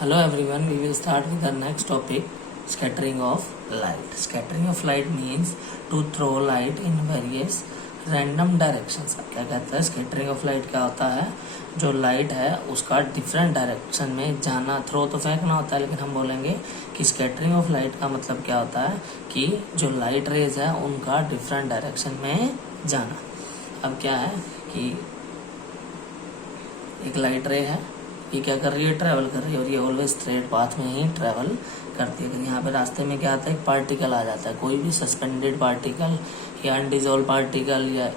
Hello everyone, we will start with the next topic, scattering of light. Scattering of light means to throw light in various random directions. क्या कहता है scattering of light? क्या होता है, जो light है उसका डिफरेंट डायरेक्शन में जाना, थ्रो तो फेंकना होता है, लेकिन हम बोलेंगे कि स्कैटरिंग ऑफ लाइट का मतलब क्या होता है कि जो लाइट रेज है उनका डिफरेंट डायरेक्शन में जाना। अब क्या है कि एक लाइट रे है, ये क्या कर रही है, ट्रैवल कर रही है, और ये ऑलवेज स्ट्रेट पाथ में ही ट्रैवल करती है। यहाँ पे रास्ते में क्या आता है, एक पार्टिकल आ जाता है, कोई भी सस्पेंडेड पार्टिकल या अनडिजोल्व पार्टिकल या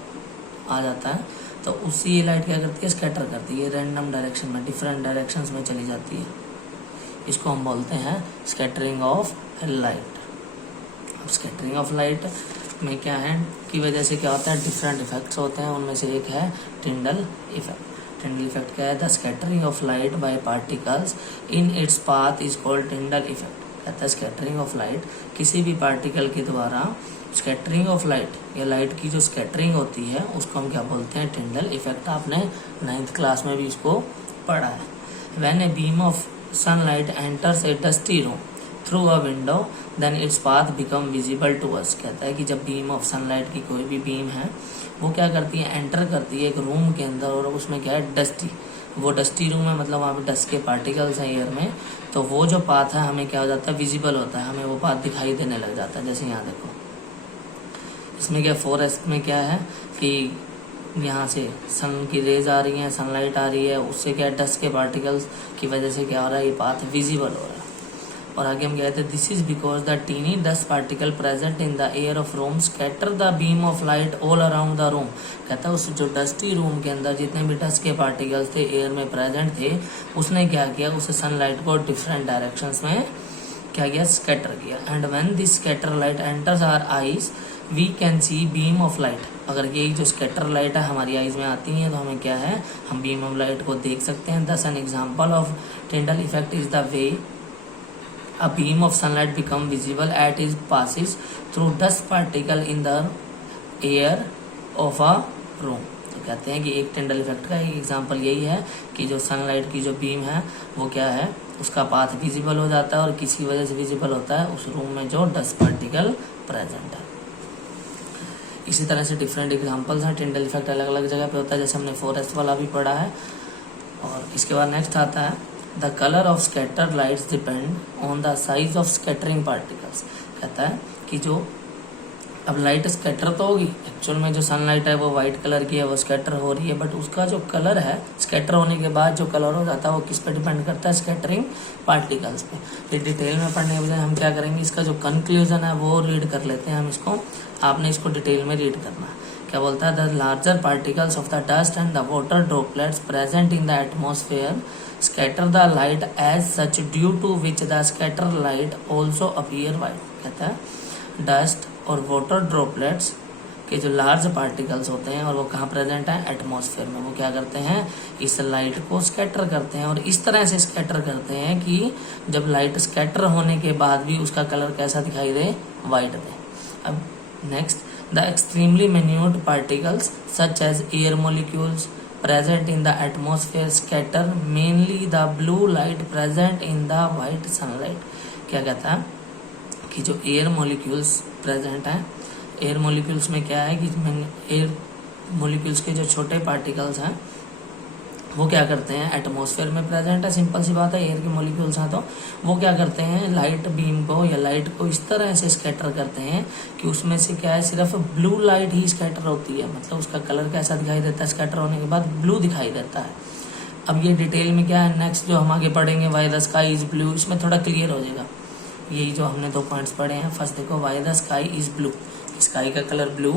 आ जाता है, तो उसी ये लाइट क्या करती है, स्कैटर करती है, रैंडम डायरेक्शन में, डिफरेंट डायरेक्शंस में चली जाती है। इसको हम बोलते हैं स्कैटरिंग ऑफ लाइट। अब स्कैटरिंग ऑफ लाइट में क्या है की वजह से क्या होता है, डिफरेंट इफेक्ट्स होते हैं, उनमें से एक है टिंडल इफेक्ट। टिंडल इफेक्ट क्या है, the scattering of light by particles in its path is called Tyndall effect. कहता है स्कैटरिंग ऑफ लाइट किसी भी पार्टिकल के द्वारा स्कैटरिंग ऑफ लाइट या लाइट की जो स्कैटरिंग होती है उसको हम क्या बोलते हैं, टिंडल इफेक्ट। आपने 9th क्लास में भी इसको पढ़ा है। When a beam of sunlight enters a dusty room through a window then its path become visible to us. कहता है कि जब बीम ऑफ सनलाइट की कोई भी बीम है वो क्या करती है, एंटर करती है एक रूम के अंदर, और उसमें क्या है, डस्टी, वो डस्टी रूम है, मतलब वहाँ पे डस्ट के पार्टिकल्स हैं एयर में, तो वो जो पाथ है हमें क्या हो जाता है, विजिबल होता है, हमें वो पाथ दिखाई देने लग जाता है। जैसे यहाँ देखो, इसमें क्या, फॉरेस्ट में क्या है कि यहाँ से सन की रेज आ रही है, सनलाइट आ रही है, उससे क्या डस्ट के पार्टिकल्स की वजह से क्या हो रहा है, ये पाथ विजिबल हो रहा है। और आगे हम कहते हैं this is because the tiny dust particle present in the air of room scatter the beam of light all around the room. कहता है उस जो डस्टी रूम के अंदर जितने भी डस्ट के पार्टिकल्स थे एयर में प्रेजेंट थे, उसने क्या किया, उस सनलाइट को डिफरेंट डायरेक्शंस में क्या किया, स्कैटर किया। And when this scatter light enters our eyes we can see beam of light. अगर यही जो स्कैटर लाइट है हमारी आईज में आती है तो हमें क्या है, हम बीम ऑफ लाइट को देख सकते हैं। दस an example of Tyndall effect is the way a beam of sunlight become visible at it passes through dust particle in the air of a room। तो कहते हैं कि एक टिंडल इफेक्ट का एक एग्जांपल यही है कि जो सनलाइट की जो बीम है वो क्या है, उसका पाथ विजिबल हो जाता है, और किसी वजह से विजिबल होता है उस रूम में जो डस्ट पार्टिकल प्रेजेंट है। इसी तरह से डिफरेंट एग्जांपल्स हैं, टिंडल इफेक्ट अलग अलग जगह पे होता है, जैसे हमने फॉरेस्ट वाला भी पढ़ा है। और इसके बाद नेक्स्ट आता है The color of scattered lights depend on the size of scattering particles। कहता है कि जो अब लाइट स्कैटर तो होगी, एक्चुअल में जो सनलाइट है वो वाइट कलर की है, वो स्कैटर हो रही है, बट उसका जो कलर है स्कैटर होने के बाद जो कलर हो जाता है वो किस पे डिपेंड करता है, स्कैटरिंग पार्टिकल्स पे। फिर डिटेल में पढ़ने के बजाय हम क्या करेंगे, इसका जो कंक्लूजन है वो रीड कर लेते हैं हम इसको, आपने इसको डिटेल में रीड करना है। क्या बोलता है, the larger particles of the dust and the water droplets present in the atmosphere scatter the light as such due to which the scatter light also appear white। कहता है डस्ट और water droplets के जो large particles होते हैं और वो कहाँ प्रेजेंट है, एटमॉस्फेयर में, वो क्या करते हैं, इस लाइट को स्कैटर करते हैं, और इस तरह से स्कैटर करते हैं कि जब लाइट स्कैटर होने के बाद भी उसका कलर कैसा दिखाई दे, वाइट दे। अब next, the extremely minute particles such as air molecules present in the atmosphere scatter mainly the blue light present in the white sunlight। क्या कहता है कि जो एयर मॉलिक्यूल्स प्रेजेंट हैं, एयर मॉलिक्यूल्स में क्या है कि एयर मॉलिक्यूल्स के जो छोटे पार्टिकल्स हैं वो क्या करते हैं, एटमॉस्फेयर में प्रेजेंट है, सिंपल सी बात है, एयर के मॉलिक्यूल्स हैं, तो वो क्या करते हैं, लाइट बीम को या लाइट को इस तरह से स्कैटर करते हैं कि उसमें से क्या है, सिर्फ ब्लू लाइट ही स्कैटर होती है, मतलब उसका कलर कैसा दिखाई देता है, स्कैटर होने के बाद ब्लू दिखाई देता है। अब ये डिटेल में क्या है, नेक्स्ट जो हम आगे पढ़ेंगे, why the sky is blue, इसमें थोड़ा क्लियर हो जाएगा। यही जो हमने 2 पॉइंट्स पढ़े हैं, फर्स्ट देखो, why the sky is blue, sky का कलर ब्लू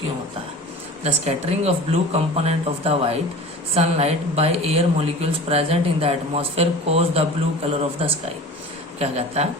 क्यों होता है। The scattering of blue component of the white sunlight by air molecules present in the atmosphere cause the blue color of the sky। क्या कहता है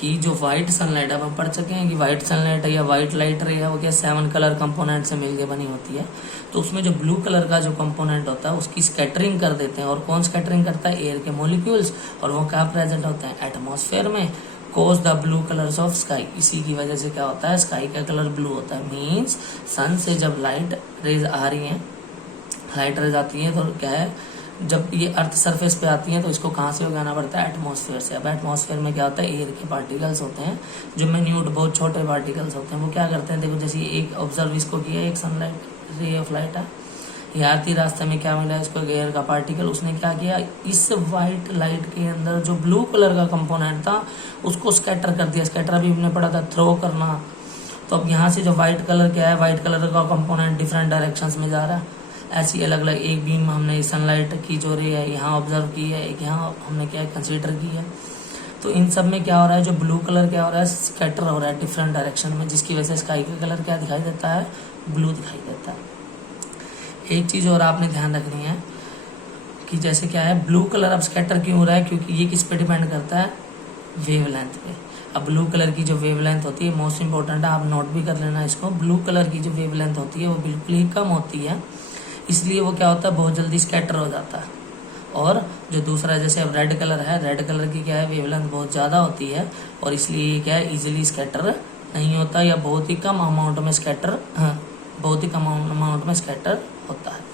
कि जो white sunlight, अब हम पढ़ चुके हैं कि व्हाइट सनलाइट है या व्हाइट लाइट रे है, वो क्या 7 कलर कंपोनेंट से मिलकर बनी होती है, तो उसमें जो ब्लू कलर का जो कंपोनेंट होता है उसकी स्कैटरिंग कर देते हैं, और कौन स्कैटरिंग करता है, एयर के मॉलिक्यूल्स, और वो कहाँ प्रेजेंट होते हैं, एटमॉस्फेयर में। Cause the blue colours of sky, इसी की वजह से क्या होता है, स्काई का कलर ब्लू होता है। मीन्स सन से जब लाइट रेज आ रही है, लाइट रेज आती है तो क्या है, जब ये अर्थ सरफेस पे आती हैं तो इसको कहाँ से उगाना पड़ता है? एटमॉस्फेयर से। अब एटमॉस्फेयर में क्या होता है? एयर के पार्टिकल्स होते हैं जो मिन्यूट बहुत छोटे पार्टिकल्स होते हैं। वो क्या करते हैं? देखो जैसे एक ऑब्जर्व इसको किया, एक सनलाइट रे ऑफ लाइट है, ये आती रास्ते में क्या मिला इसको? एयर का पार्टिकल। उसने क्या किया? इस वाइट लाइट के अंदर जो ब्लू कलर का कंपोनेंट था उसको स्कैटर कर दिया। स्कैटर अभी हमने पढ़ा था, थ्रो करना। तो अब यहाँ से जो व्हाइट कलर क्या है, व्हाइट कलर का कंपोनेंट डिफरेंट डायरेक्शंस में जा रहा है। ऐसी अलग अलग एक बीम हमने सनलाइट की जो रे है यहाँ ऑब्जर्व की है, एक यहाँ हमने क्या कंसीडर की है। तो इन सब में क्या हो रहा है? जो ब्लू कलर क्या हो रहा है? स्कैटर हो रहा है डिफरेंट डायरेक्शन में, जिसकी वजह से स्काई का कलर क्या दिखाई देता है? ब्लू दिखाई देता है। एक चीज और आपने ध्यान रखनी है कि जैसे क्या है, ब्लू कलर अब स्कैटर क्यों हो रहा है? क्योंकि ये किस पे डिपेंड करता है? वेवलेंथ पे। अब ब्लू कलर की जो वेवलेंथ होती है मोस्ट इंपॉर्टेंट है, आप नोट भी कर लेना इसको। ब्लू कलर की जो वेवलेंथ होती है वो बिल्कुल ही कम होती है, इसलिए वो क्या होता है? बहुत जल्दी स्कैटर हो जाता है। और जो दूसरा जैसे अब रेड कलर है, रेड कलर की क्या है? वेवलेंथ बहुत ज़्यादा होती है और इसलिए ये क्या है? इजीली स्कैटर नहीं होता, या बहुत ही कम अमाउंट में स्कैटर बहुत ही कम अमाउंट में स्कैटर होता है।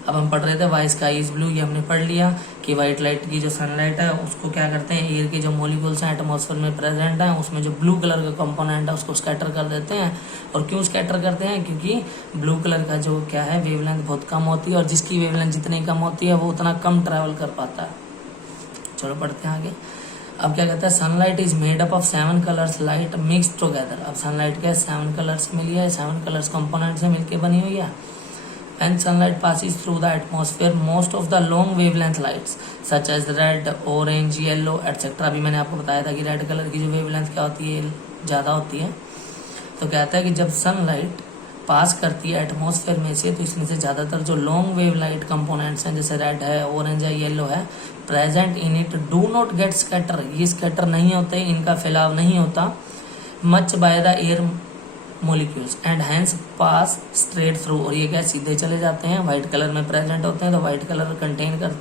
अब हम पढ़ रहे थे वाई स्काई इज ब्लू, ये हमने पढ़ लिया कि वाइट लाइट की जो सनलाइट है उसको क्या करते हैं? एयर के जो मॉलिक्यूल्स हैं एटमॉस्फेयर में प्रेजेंट हैं उसमें जो ब्लू कलर का कंपोनेंट है उसको स्कैटर कर देते हैं। और क्यों स्कैटर करते हैं? क्योंकि ब्लू कलर का जो क्या है वेवलेंथ बहुत कम होती है, और जिसकी वेवलेंथ जितनी कम होती है वो उतना कम ट्रैवल कर पाता है। चलो पढ़ते हैं आगे। अब क्या कहता है? Sunlight is made up of 7 colours light mix together. अब सनलाइट क्या है? 7 कलर्स मिली है, 7 कलर्स कंपोनेंट से मिलकर बनी हुई है। When sunlight passes through the atmosphere, most of the long wavelength lights, such as red, orange, yellow, etc. अभी मैंने आपको बताया था कि रेड कलर की जो वेवलेंथ क्या होती है? ज़्यादा होती है। तो कहता है कि जब सनलाइट पास करती है एटमॉस्फेयर में से, तो इसमें से ज़्यादातर जो लॉन्ग वेव लाइट कंपोनेंट्स हैं जैसे रेड है, ऑरेंज है, येलो है, present in it do not get scatter. ये स्कैटर नहीं होते, इनका फैलाव नहीं होता much by the air molecules and hence pass straight through. और ये क्या? सीधे चले जाते हैं, व्हाइट कलर में प्रेजेंट होते हैं। तो व्हाइट कलर कंटेन कर,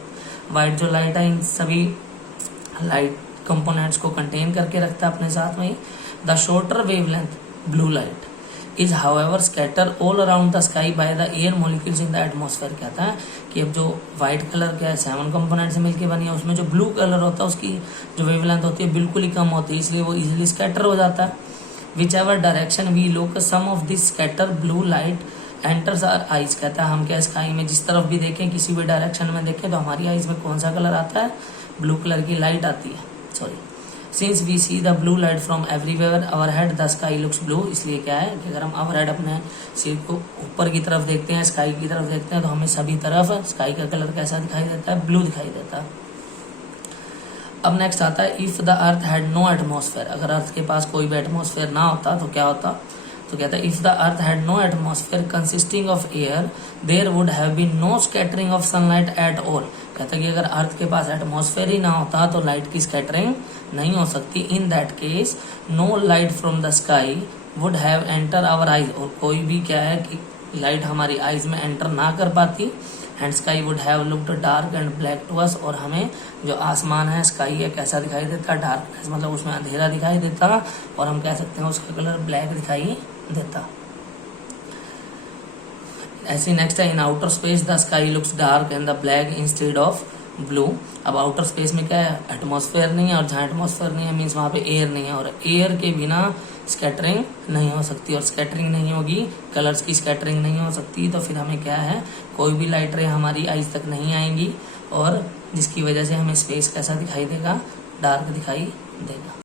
व्हाइट जो लाइट है इन सभी लाइट कंपोनेंट्स को कंटेन करके रखता है अपने साथ में। The shorter wavelength blue light is however scatter all around the sky bye the air molecules in the atmosphere. कहता है कि अब जो व्हाइट कलर क्या है 7 कंपोनेंट से मिलकर बनी है, उसमें जो ब्लू कलर होता है उसकी जो वेवलेंथ होती है बिल्कुल ही कम होती है, इसलिए वो इजिली स्कैटर हो जाता है। Whichever direction we look, some of this scatter blue light enters our eyes। कहता है हम क्या स्काई में जिस तरफ भी देखें, किसी भी डायरेक्शन में देखें, तो हमारी आईज में कौन सा कलर आता है? ब्लू कलर की लाइट आती है। Sorry, since we see the blue light from everywhere overhead the sky looks blue. इसलिए क्या है कि अगर हम अवर हेड अपने सिर को ऊपर की तरफ देखते हैं, स्काई की तरफ देखते हैं, तो हमें सभी तरफ स्काई का कलर कैसा दिखाई देता है? ब्लू दिखाई देता है। अब नेक्स्ट आता है if the earth had no atmosphere. अगर अर्थ के पास कोई भी एटमॉस्फेयर ना होता तो क्या होता? तो कहता है if the earth had no atmosphere consisting of air there would have been no scattering of sunlight at all. कहता है कि अगर अर्थ के पास एटमॉस्फेयर ही ना होता तो लाइट की स्कैटरिंग नहीं हो सकती। In that case no light from the sky would have enter our eyes. और कोई भी क्या है कि लाइट हमारी आईज में एंटर ना कर पाती, and sky would have looked dark and black to us. और हमें जो आसमान है स्काई है कैसा दिखाई देता? डार्कनेस, मतलब उसमें अंधेरा दिखाई देता, और हम कह सकते हैं उसका कलर ब्लैक दिखाई देता। ऐसे नेक्स्ट है इन outer space the sky looks dark and the black instead of blue. अब आउटर स्पेस में क्या है? एटमॉस्फेयर नहीं है, और जहाँ एटमॉस्फेयर नहीं है मीन्स वहाँ पे एयर नहीं है, और एयर के बिना स्कैटरिंग नहीं हो सकती, और स्कैटरिंग नहीं होगी, कलर्स की स्कैटरिंग नहीं हो सकती, तो फिर हमें क्या है? कोई भी लाइट रे हमारी आईज तक नहीं आएंगी, और जिसकी वजह से हमें स्पेस कैसा दिखाई देगा? डार्क दिखाई देगा।